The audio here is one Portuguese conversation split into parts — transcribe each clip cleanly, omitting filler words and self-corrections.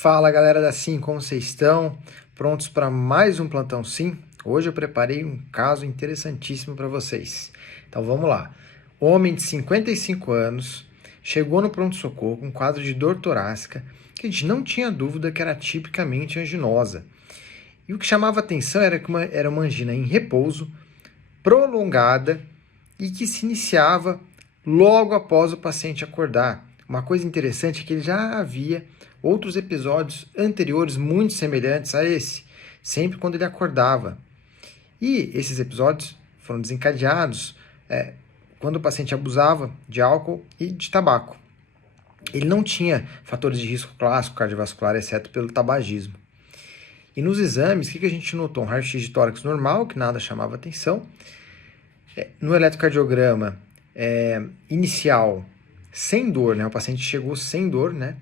Fala galera da Sim, como vocês estão? Prontos para mais um Plantão Sim? Hoje eu preparei um caso interessantíssimo para vocês. Então vamos lá. Homem de 55 anos chegou no pronto-socorro com um quadro de dor torácica que a gente não tinha dúvida que era tipicamente anginosa. E o que chamava atenção era que era uma angina em repouso, prolongada e que se iniciava logo após o paciente acordar. Uma coisa interessante é que ele já havia outros episódios anteriores muito semelhantes a esse, sempre quando ele acordava. E esses episódios foram desencadeados quando o paciente abusava de álcool e de tabaco. Ele não tinha fatores de risco clássico cardiovascular, exceto pelo tabagismo. E nos exames, o que a gente notou? Um raio-x de tórax normal, que nada chamava atenção. No eletrocardiograma inicial, sem dor, né? O paciente chegou sem dor, né?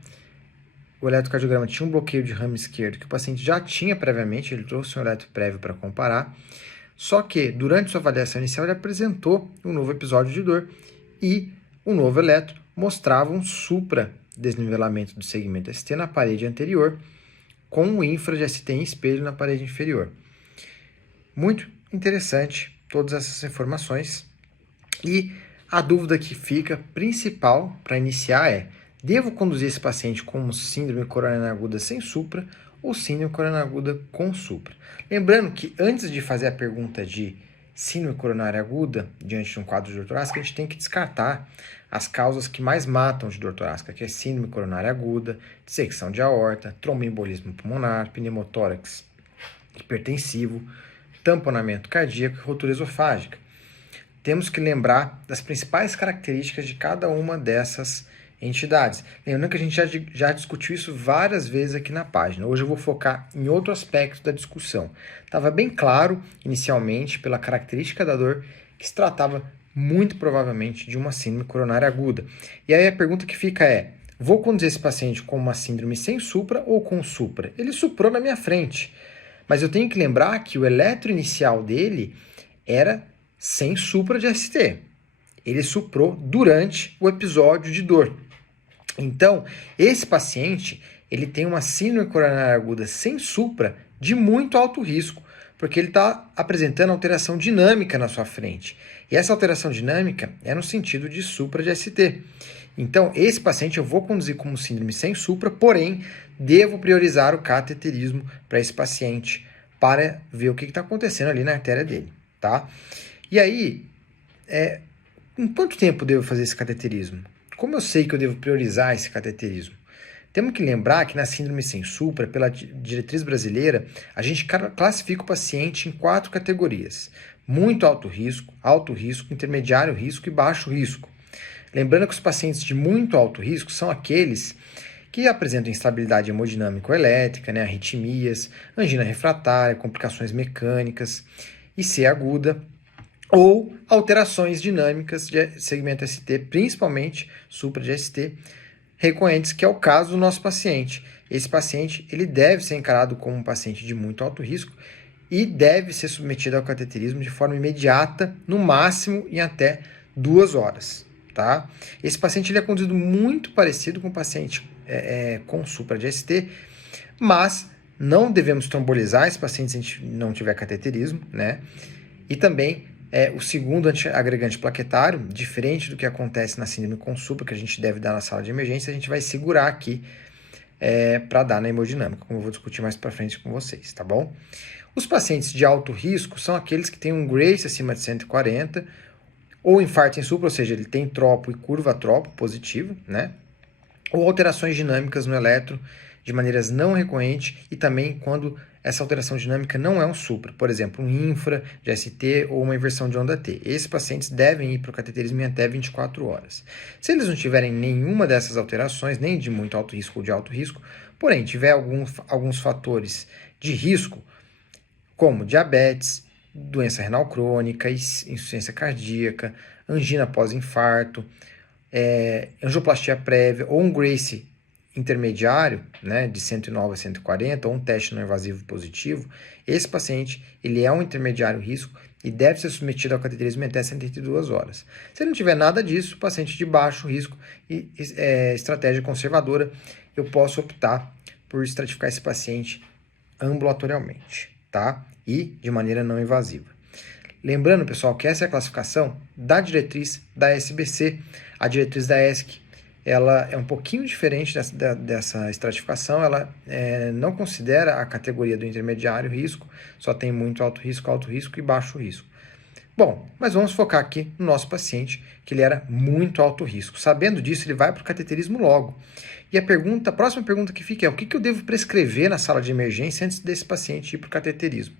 O eletrocardiograma tinha um bloqueio de ramo esquerdo que o paciente já tinha previamente, ele trouxe um eletro prévio para comparar. Só que, durante sua avaliação inicial, ele apresentou um novo episódio de dor e um novo eletro mostrava um supra-desnivelamento do segmento ST na parede anterior, com um infra de ST em espelho na parede inferior. Muito interessante todas essas informações. E a dúvida que fica principal para iniciar é: devo conduzir esse paciente com síndrome coronariana aguda sem supra ou síndrome coronariana aguda com supra? Lembrando que antes de fazer a pergunta de síndrome coronária aguda diante de um quadro de dor torácica, a gente tem que descartar as causas que mais matam de dor torácica, que é síndrome coronária aguda, dissecção de aorta, tromboembolismo pulmonar, pneumotórax hipertensivo, tamponamento cardíaco e rotura esofágica. Temos que lembrar das principais características de cada uma dessas entidades. Lembrando que a gente já discutiu isso várias vezes aqui na página. Hoje eu vou focar em outro aspecto da discussão. Estava bem claro, inicialmente, pela característica da dor, que se tratava muito provavelmente de uma síndrome coronária aguda. E aí a pergunta que fica é: vou conduzir esse paciente com uma síndrome sem supra ou com supra? Ele suprou na minha frente, mas eu tenho que lembrar que o eletro inicial dele era sem supra de ST. Ele suprou durante o episódio de dor. Então, esse paciente, ele tem uma síndrome coronária aguda sem supra de muito alto risco, porque ele está apresentando alteração dinâmica na sua frente. E essa alteração dinâmica é no sentido de supra de ST. Então, esse paciente eu vou conduzir como síndrome sem supra, porém, devo priorizar o cateterismo para esse paciente, para ver o que está acontecendo ali na artéria dele, tá? E aí, em quanto tempo devo fazer esse cateterismo? Como eu sei que eu devo priorizar esse cateterismo? Temos que lembrar que na síndrome sem supra, pela diretriz brasileira, a gente classifica o paciente em 4 categorias: muito alto risco, intermediário risco e baixo risco. Lembrando que os pacientes de muito alto risco são aqueles que apresentam instabilidade hemodinâmica ou elétrica, né, arritmias, angina refratária, complicações mecânicas, IC aguda, ou alterações dinâmicas de segmento ST, principalmente supra de ST, recorrentes, que é o caso do nosso paciente. Esse paciente ele deve ser encarado como um paciente de muito alto risco e deve ser submetido ao cateterismo de forma imediata, no máximo em até 2 horas. Tá? Esse paciente ele é conduzido muito parecido com o paciente com supra de ST, mas não devemos trombolizar esse paciente se a gente não tiver cateterismo, né? E também o segundo antiagregante plaquetário, diferente do que acontece na síndrome com supra, que a gente deve dar na sala de emergência, a gente vai segurar aqui para dar na hemodinâmica, como eu vou discutir mais para frente com vocês, tá bom? Os pacientes de alto risco são aqueles que têm um Grace acima de 140, ou infarto em supra, ou seja, ele tem tropo e curva tropo positivo, né? Ou alterações dinâmicas no eletro de maneiras não recorrentes e também quando essa alteração dinâmica não é um supra, por exemplo, um infra de ST ou uma inversão de onda T. Esses pacientes devem ir para o cateterismo em até 24 horas. Se eles não tiverem nenhuma dessas alterações, nem de muito alto risco ou de alto risco, porém tiver alguns fatores de risco, como diabetes, doença renal crônica, insuficiência cardíaca, angina pós-infarto, angioplastia prévia ou um Grace intermediário, né, de 109 a 140, ou um teste não invasivo positivo, esse paciente ele é um intermediário risco e deve ser submetido ao cateterismo em até 72 horas. Se não tiver nada disso, paciente de baixo risco e estratégia conservadora, eu posso optar por estratificar esse paciente ambulatorialmente, tá? E de maneira não invasiva. Lembrando, pessoal, que essa é a classificação da diretriz da SBC. A diretriz da ESC, ela é um pouquinho diferente dessa estratificação, ela não considera a categoria do intermediário risco, só tem muito alto risco e baixo risco. Bom, mas vamos focar aqui no nosso paciente, que ele era muito alto risco. Sabendo disso, ele vai para o cateterismo logo. E a próxima pergunta que fica é: o que eu devo prescrever na sala de emergência antes desse paciente ir para o cateterismo?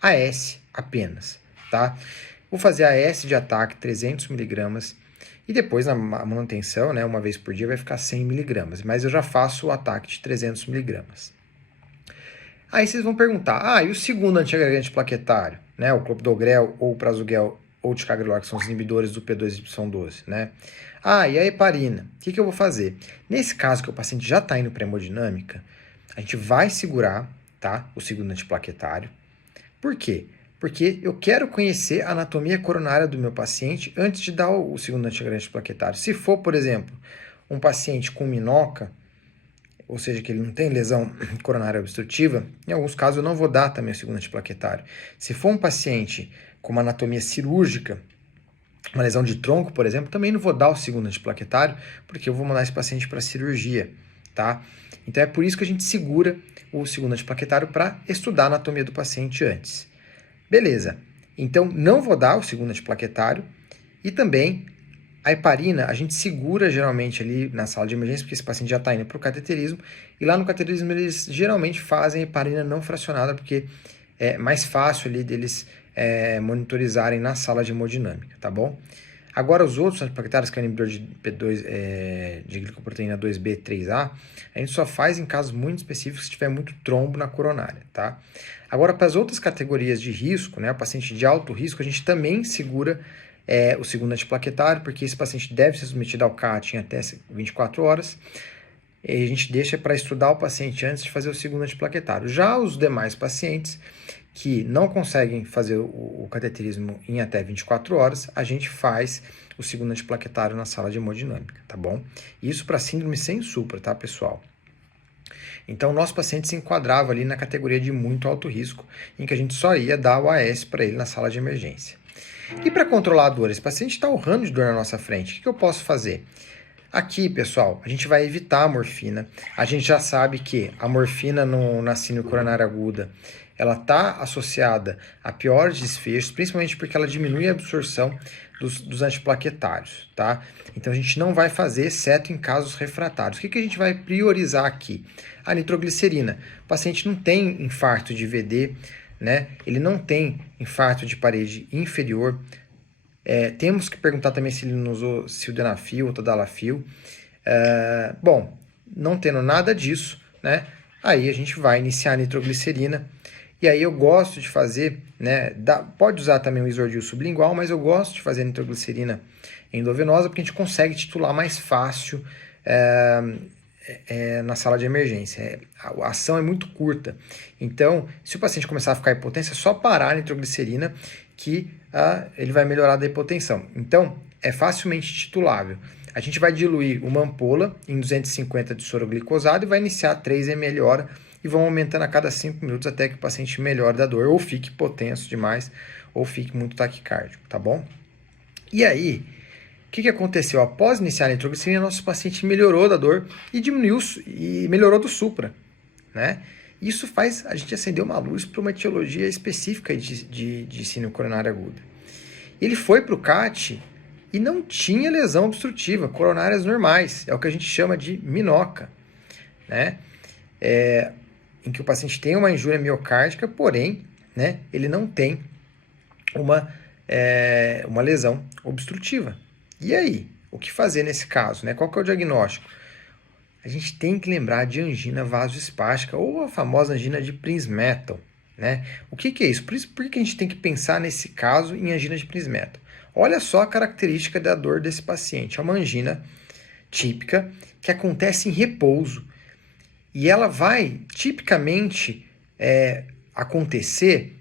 AS apenas, tá? Vou fazer AS de ataque 300 mg e depois na manutenção, né, uma vez por dia vai ficar 100 mg, mas eu já faço o ataque de 300 mg. Aí vocês vão perguntar, e o segundo antiagregante plaquetário, né, o clopidogrel ou o prasugrel ou o ticagrelor, que são os inibidores do P2Y12, né? E a heparina, o que eu vou fazer? Nesse caso que o paciente já está indo para hemodinâmica, a gente vai segurar, tá, o segundo antiplaquetário. Por quê? Porque eu quero conhecer a anatomia coronária do meu paciente antes de dar o segundo antiagregante plaquetário. Se for, por exemplo, um paciente com minoca, ou seja, que ele não tem lesão coronária obstrutiva, em alguns casos eu não vou dar também o segundo antiplaquetário. Se for um paciente com uma anatomia cirúrgica, uma lesão de tronco, por exemplo, também não vou dar o segundo antiplaquetário, porque eu vou mandar esse paciente para cirurgia, tá? Então é por isso que a gente segura o segundo antiplaquetário para estudar a anatomia do paciente antes. Beleza, então não vou dar o segundo antiplaquetário e também a heparina a gente segura geralmente ali na sala de emergência, porque esse paciente já está indo para o cateterismo, e lá no cateterismo eles geralmente fazem heparina não fracionada, porque é mais fácil ali deles monitorizarem na sala de hemodinâmica, tá bom? Agora os outros antiplaquetários, que é o inibidor de P2, de glicoproteína 2B, 3A, a gente só faz em casos muito específicos se tiver muito trombo na coronária, tá? Agora, para as outras categorias de risco, né, o paciente de alto risco, a gente também segura o segundo antiplaquetário, porque esse paciente deve ser submetido ao CAT em até 24 horas, e a gente deixa para estudar o paciente antes de fazer o segundo antiplaquetário. Já os demais pacientes que não conseguem fazer o cateterismo em até 24 horas, a gente faz o segundo antiplaquetário na sala de hemodinâmica, tá bom? Isso para síndrome sem supra, tá, pessoal? Então, o nosso paciente se enquadrava ali na categoria de muito alto risco, em que a gente só ia dar o AS para ele na sala de emergência. E para controlar a dor, esse paciente está urrando de dor na nossa frente, o que eu posso fazer? Aqui, pessoal, a gente vai evitar a morfina. A gente já sabe que a morfina na síndrome coronária aguda, ela está associada a piores desfechos, principalmente porque ela diminui a absorção dos antiplaquetários, tá? Então a gente não vai fazer, exceto em casos refratários. O que a gente vai priorizar aqui? A nitroglicerina. O paciente não tem infarto de VD, né? Ele não tem infarto de parede inferior. Temos que perguntar também se ele não usou sildenafil ou tadalafil. Bom, não tendo nada disso, né? Aí a gente vai iniciar a nitroglicerina. E aí eu gosto de fazer, né? Pode usar também o isordil sublingual, mas eu gosto de fazer a nitroglicerina endovenosa porque a gente consegue titular mais fácil na sala de emergência. A ação é muito curta. Então, se o paciente começar a ficar hipotência, é só parar a nitroglicerina que ele vai melhorar da hipotensão. Então, é facilmente titulável. A gente vai diluir uma ampola em 250 de soro glicosado e vai iniciar 3 ml hora e vão aumentando a cada 5 minutos até que o paciente melhore da dor, ou fique hipotenso demais, ou fique muito taquicárdico, tá bom? E aí, o que aconteceu? Após iniciar a nitroglicerina, nosso paciente melhorou da dor e diminuiu e melhorou do supra, né? Isso faz a gente acender uma luz para uma etiologia específica de síndrome coronária aguda. Ele foi para o CAT e não tinha lesão obstrutiva, coronárias normais, é o que a gente chama de minoca, né? Em que o paciente tem uma injúria miocárdica, porém, né, ele não tem uma lesão obstrutiva. E aí, o que fazer nesse caso, né? Qual que é o diagnóstico? A gente tem que lembrar de angina vasoespástica ou a famosa angina de Prinzmetal, né? O que é isso? Por que a gente tem que pensar nesse caso em angina de Prinzmetal? Olha só a característica da dor desse paciente. É uma angina típica que acontece em repouso. E ela vai, tipicamente, acontecer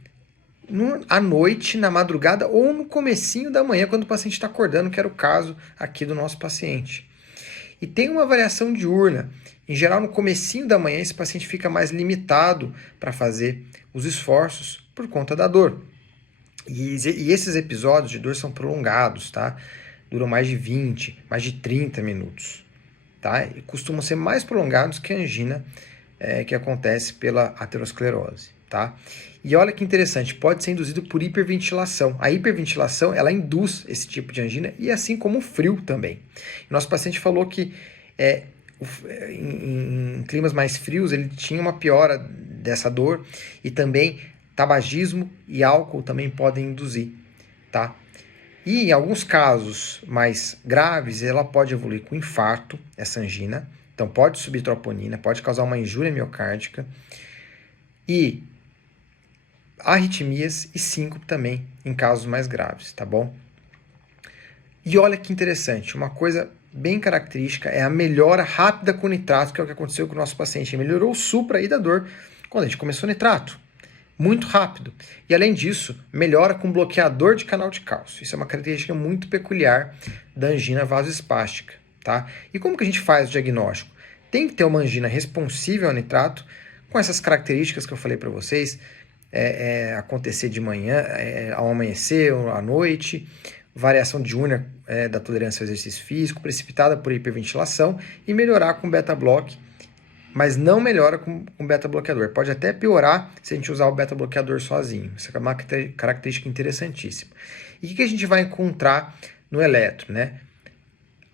à noite, na madrugada ou no comecinho da manhã, quando o paciente está acordando, que era o caso aqui do nosso paciente. E tem uma variação diurna. Em geral, no comecinho da manhã, esse paciente fica mais limitado para fazer os esforços por conta da dor. E esses episódios de dor são prolongados, tá? Duram mais de 20, mais de 30 minutos, tá? E costumam ser mais prolongados que a angina que acontece pela aterosclerose, tá? E olha que interessante, pode ser induzido por hiperventilação. A hiperventilação, ela induz esse tipo de angina e assim como o frio também. Nosso paciente falou que em climas mais frios ele tinha uma piora dessa dor e também tabagismo e álcool também podem induzir, tá? E em alguns casos mais graves, ela pode evoluir com infarto, essa angina. Então pode subir troponina, pode causar uma injúria miocárdica e arritmias e síncope também em casos mais graves, tá bom? E olha que interessante, uma coisa bem característica é a melhora rápida com nitrato, que é o que aconteceu com o nosso paciente. Ele melhorou o supra e da dor quando a gente começou o nitrato. Muito rápido. E além disso, melhora com bloqueador de canal de cálcio. Isso é uma característica muito peculiar da angina vasoespástica, tá? E como que a gente faz o diagnóstico? Tem que ter uma angina responsível ao nitrato, com essas características que eu falei para vocês, acontecer de manhã, ao amanhecer ou à noite, variação diurna da tolerância ao exercício físico, precipitada por hiperventilação e melhorar com beta-bloque, mas não melhora com beta-bloqueador. Pode até piorar se a gente usar o beta-bloqueador sozinho. Isso é uma característica interessantíssima. E o que a gente vai encontrar no eletro, né?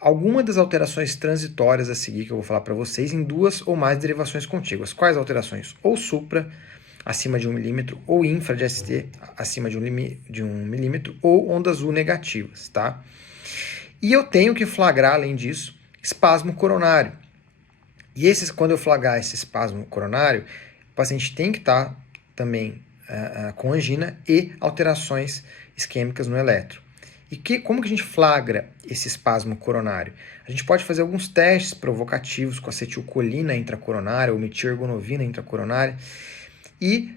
Algumas das alterações transitórias a seguir que eu vou falar para vocês em 2 ou mais derivações contíguas. Quais alterações? Ou supra, acima de 1 milímetro, ou infra de ST, acima de 1 milímetro, ou ondas U negativas, tá? E eu tenho que flagrar, além disso, espasmo coronário. E quando eu flagrar esse espasmo coronário, o paciente tem que estar também com angina e alterações isquêmicas no eletro. E como que a gente flagra esse espasmo coronário? A gente pode fazer alguns testes provocativos com acetilcolina intracoronária ou metilergonovina intracoronária. E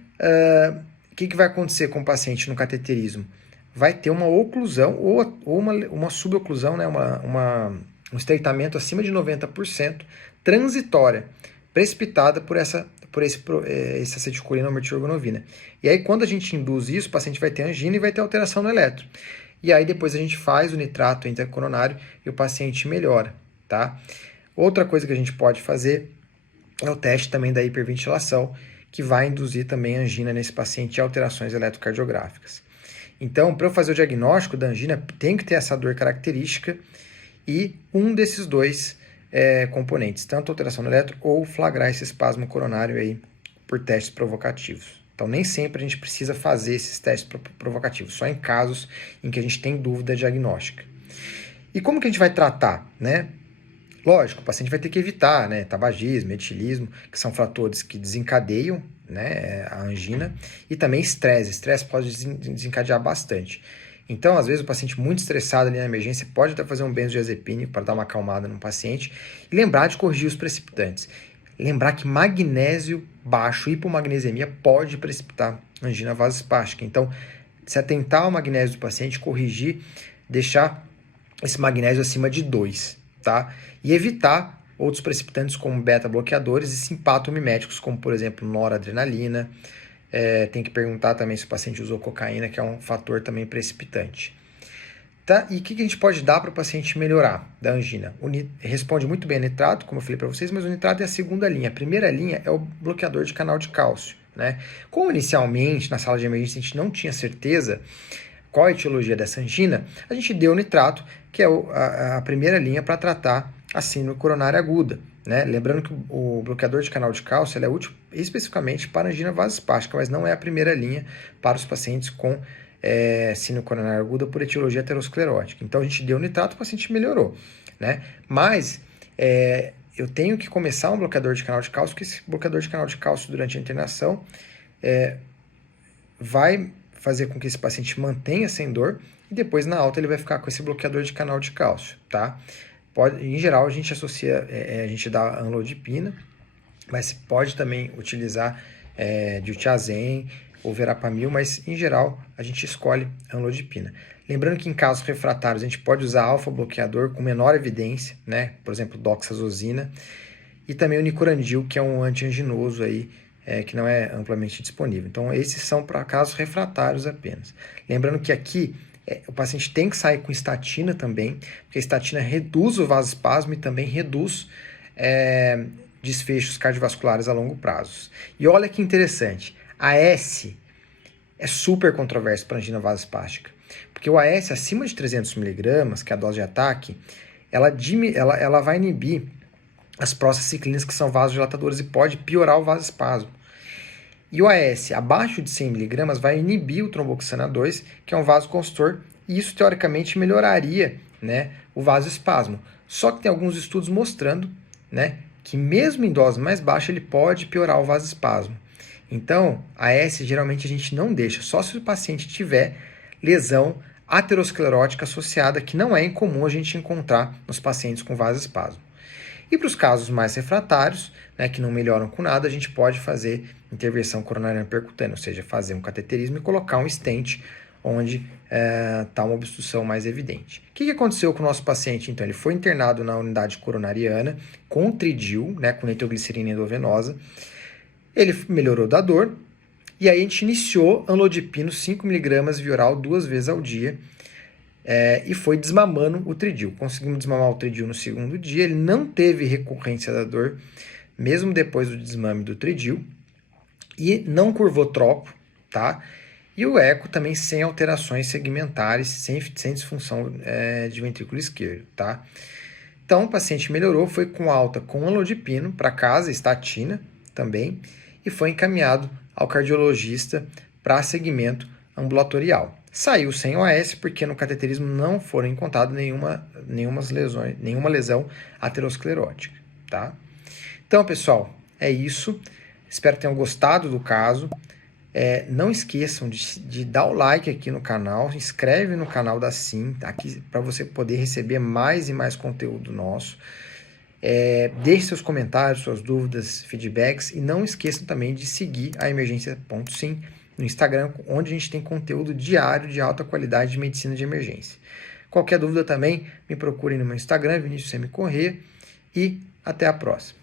o que vai acontecer com o paciente no cateterismo? Vai ter uma oclusão ou uma suboclusão, né? Um estreitamento acima de 90%, transitória, precipitada por essa acetilcolina ou metilergonovina. E aí, quando a gente induz isso, o paciente vai ter angina e vai ter alteração no eletro. E aí, depois a gente faz o nitrato intracoronário e o paciente melhora, tá? Outra coisa que a gente pode fazer é o teste também da hiperventilação, que vai induzir também angina nesse paciente e alterações eletrocardiográficas. Então, para eu fazer o diagnóstico da angina, tem que ter essa dor característica e um desses dois componentes, tanto alteração no eletro ou flagrar esse espasmo coronário aí por testes provocativos. Então, nem sempre a gente precisa fazer esses testes provocativos, só em casos em que a gente tem dúvida diagnóstica. E como que a gente vai tratar, né? Lógico, o paciente vai ter que evitar, né, tabagismo, etilismo, que são fatores que desencadeiam, né, a angina, e também estresse. Estresse pode desencadear bastante. Então, às vezes, o paciente muito estressado ali na emergência pode até fazer um benzodiazepínico para dar uma acalmada no paciente e lembrar de corrigir os precipitantes. Lembrar que magnésio baixo, hipomagnesemia, pode precipitar angina vasoespástica. Então, se atentar ao magnésio do paciente, corrigir, deixar esse magnésio acima de 2, tá? E evitar outros precipitantes como beta-bloqueadores e simpatomiméticos, como, por exemplo, noradrenalina. Tem que perguntar também se o paciente usou cocaína, que é um fator também precipitante. Tá? E o que a gente pode dar para o paciente melhorar da angina? Responde muito bem a nitrato, como eu falei para vocês, mas o nitrato é a segunda linha. A primeira linha é o bloqueador de canal de cálcio, né? Como inicialmente, na sala de emergência, a gente não tinha certeza qual a etiologia dessa angina, a gente deu o nitrato, que é a primeira linha para tratar a síndrome coronária aguda, né? Lembrando que o bloqueador de canal de cálcio ele é útil especificamente para angina vasoespástica, mas não é a primeira linha para os pacientes com síndrome coronária aguda por etiologia aterosclerótica. Então a gente deu nitrato, o paciente melhorou, né? Mas eu tenho que começar um bloqueador de canal de cálcio, porque esse bloqueador de canal de cálcio durante a internação vai fazer com que esse paciente mantenha sem dor e depois na alta ele vai ficar com esse bloqueador de canal de cálcio, tá? Em geral a gente associa, a gente dá amlodipina, mas pode também utilizar diltiazem ou verapamil, mas em geral a gente escolhe amlodipina. Lembrando que em casos refratários a gente pode usar alfa-bloqueador com menor evidência, né? Por exemplo, doxazosina, e também o nicorandil, que é um antianginoso aí, que não é amplamente disponível. Então, esses são para casos refratários apenas. Lembrando que aqui o paciente tem que sair com estatina também, porque a estatina reduz o vasoespasmo e também reduz desfechos cardiovasculares a longo prazo. E olha que interessante, a AS é super controverso para angina vasospástica, porque o AS acima de 300 mg, que é a dose de ataque, ela vai inibir as prostacyclinas, que são vasodilatadores, e pode piorar o vasoespasmo. E o AS abaixo de 100 mg vai inibir o tromboxana 2, que é um vasoconstritor, e isso teoricamente melhoraria, né, o vasoespasmo. Só que tem alguns estudos mostrando, né, que mesmo em dose mais baixa ele pode piorar o vasoespasmo. Então, AS geralmente a gente não deixa, só se o paciente tiver lesão aterosclerótica associada, que não é incomum a gente encontrar nos pacientes com vasoespasmo. E para os casos mais refratários, né, que não melhoram com nada, a gente pode fazer intervenção coronariana percutânea, ou seja, fazer um cateterismo e colocar um stent onde está uma obstrução mais evidente. O que aconteceu com o nosso paciente, então? Ele foi internado na unidade coronariana com tridil, né, com nitroglicerina endovenosa. Ele melhorou da dor, e aí a gente iniciou amlodipino 5mg via oral 2 vezes ao dia, e foi desmamando o tridil. Conseguimos desmamar o tridil no segundo dia, ele não teve recorrência da dor, mesmo depois do desmame do tridil, e não curvou tropo, tá? E o eco também sem alterações segmentares, sem disfunção de ventrículo esquerdo, tá? Então o paciente melhorou, foi com alta com amlodipino para casa, estatina também, e foi encaminhado ao cardiologista para segmento ambulatorial. Saiu sem OAS porque no cateterismo não foram encontradas nenhuma lesão aterosclerótica, tá? Então, pessoal, é isso. Espero que tenham gostado do caso. Não esqueçam de dar o like aqui no canal, se inscreve no canal da Sim, tá aqui para você poder receber mais e mais conteúdo nosso. Deixe seus comentários, suas dúvidas, feedbacks, e não esqueçam também de seguir a Emergência.sim no Instagram, onde a gente tem conteúdo diário de alta qualidade de medicina de emergência. Qualquer dúvida também, me procurem no meu Instagram, Vinícius M. Corrêa, e até a próxima.